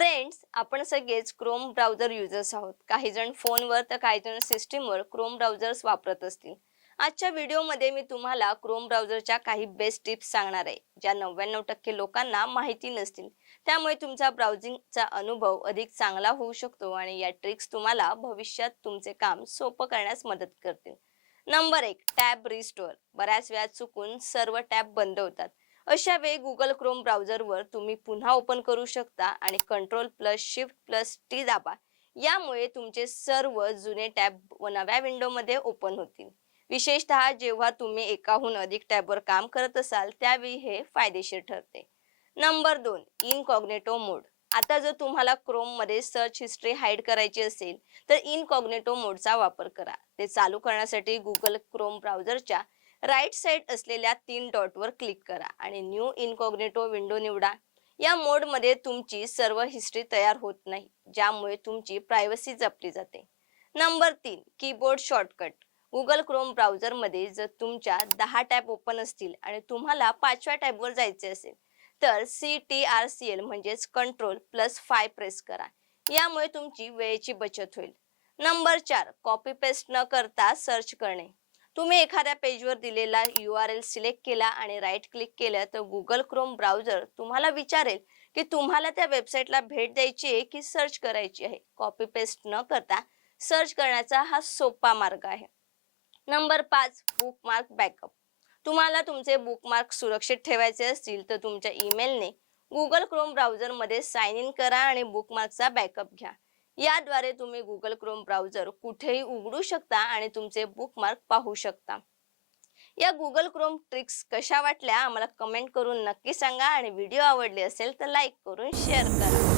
Friends, आपण सगळेच Chrome browser users आहोत. काही जण फोनवर तर काही जण सिस्टीमवर क्रोम ब्राउझर्स वापरत असतील. आजच्या व्हिडिओमध्ये मी तुम्हाला क्रोम ब्राउझरच्या काही बेस्ट टिप्स सांगणार आहे, ज्या 99% लोकांना माहिती नसतील. त्यामुळे तुमचा ब्राउझिंगचा अनुभव अधिक चांगला होऊ शकतो आणि या ट्रिक्स तुम्हाला भविष्यात तुमचे काम सोपं करण्यास मदत करतील. Number 1, tab restore. बऱ्याच वेळा चुकून सर्व टॅब बंद होतात. अशा वेळी गुगल क्रोम ब्राउझरवर तुम्ही पुन्हा ओपन करू शकता आणि control plus shift plus T दाबा. यामुळे तुमचे सर्व जुने टॅब नव्या विंडोमध्ये ओपन होतील. विशेषतः जेव्हा तुम्ही एकाहून अधिक टॅबवर काम करत असाल त्यावेळी हे फायदेशीर ठरते. नंबर 2, इनकॉग्नेटो मोड. आता जर तुम्हाला क्रोममध्ये सर्च हिस्ट्री हाईड करायची असेल तर इनकॉग्नेटो मोडचा वापर करा. ते चालू करण्यासाठी गुगल क्रोम ब्राउझरच्या राईट साइड असलेल्या 3 डॉटवर क्लिक करा आणि न्यू इनकॉग्नेटो विंडो निवडा. या मोडमध्ये तुमची सर्व हिस्ट्री तयार होत नाही, ज्यामुळे तुमची प्रायव्हसी जपली जाते. Number 3, keyboard shortcut. Google Chrome ब्राउझरमध्ये जर तुमच्या 10 टॅब ओपन असतील आणि तुम्हाला 5व्या टॅबवर जायचे असेल तर CTRL म्हणजेच कंट्रोल प्लस 5 प्रेस करा. यामुळे तुमची वेळेची बचत होईल. नंबर 4, कॉपी पेस्ट न करता सर्च करणे. तुम्ही एखाद्या पेजवर दिलेला URL सिलेक्ट केला आणि राईट क्लिक केलं तर गुगल क्रोम ब्राउझर तुम्हाला विचारेल की तुम्हाला त्या वेबसाईटला भेट द्यायची आहे की सर्च करायची आहे. कॉपी पेस्ट न करता सर्च करण्याचा हा सोपा मार्ग आहे. Number 5, bookmark backup. तुम्हाला तुमचे बुकमार्क सुरक्षित ठेवायचे असतील तर तुमच्या ईमेलने गुगल क्रोम ब्राउझरमध्ये साइन इन करा आणि बुकमार्कचा बॅकअप घ्या. याद्वारे तुम्ही गुगल क्रोम ब्राउझर कुठेही उघडू शकता आणि तुमचे बुकमार्क पाहू शकता. या गुगल क्रोम ट्रिक्स कशा वाटल्या आम्हाला कमेंट करून नक्की सांगा आणि व्हिडिओ आवडले असेल तर लाईक करून शेअर करा.